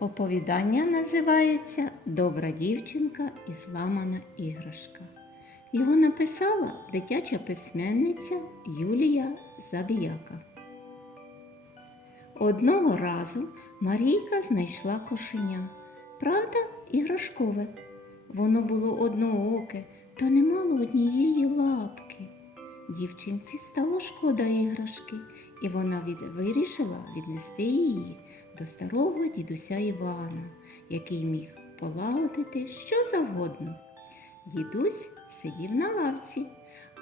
Оповідання називається Добра дівчинка і зламана іграшка. Його написала дитяча письменниця Юлія Забіяка. Одного разу Марійка знайшла кошеня. Правда, іграшкове. Воно було однооке та не мало однієї лапки. Дівчинці стало шкода іграшки, і вона від... вирішила віднести її до старого дідуся Івана, який міг полагодити що завгодно. Дідусь сидів на лавці,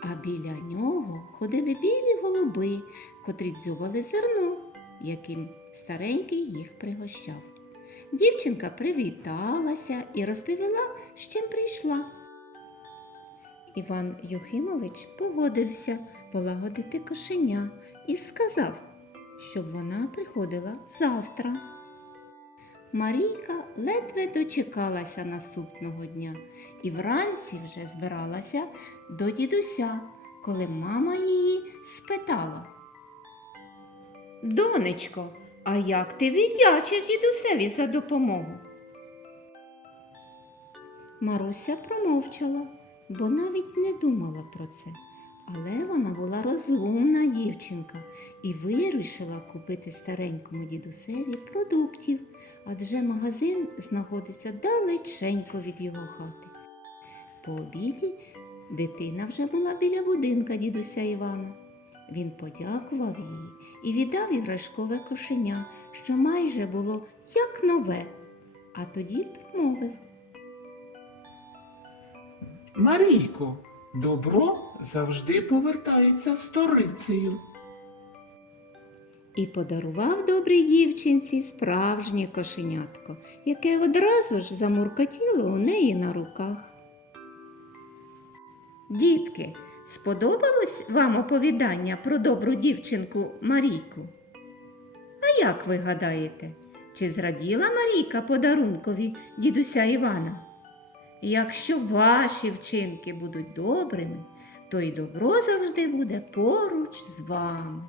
а біля нього ходили білі голуби, котрі дзювали зерно, яким старенький їх пригощав. Дівчинка привіталася і розповіла, з чим прийшла. Іван Юхимович погодився полагодити кошеня і сказав, щоб вона приходила завтра. Марійка ледве дочекалася наступного дня і вранці вже збиралася до дідуся, коли мама її спитала. Донечко, а як ти віддячиш дідусеві за допомогу? Маруся промовчала, бо навіть не думала про це. Але вона була розумна дівчинка і вирішила купити старенькому дідусеві продуктів, адже магазин знаходиться далеченько від його хати. По обіді дитина вже була біля будинка дідуся Івана. Він подякував їй і віддав іграшкове кошеня, що майже було як нове, а тоді промовив. Марійко, добро завжди повертається сторицею. і подарував добрій дівчинці справжнє кошенятко, яке одразу ж замуркотіло у неї на руках. Дітки, сподобалось вам оповідання про добру дівчинку Марійку? А як ви гадаєте, чи зраділа Марійка подарункові дідуся Івана? Якщо ваші вчинки будуть добрими, то й добро завжди буде поруч з вами.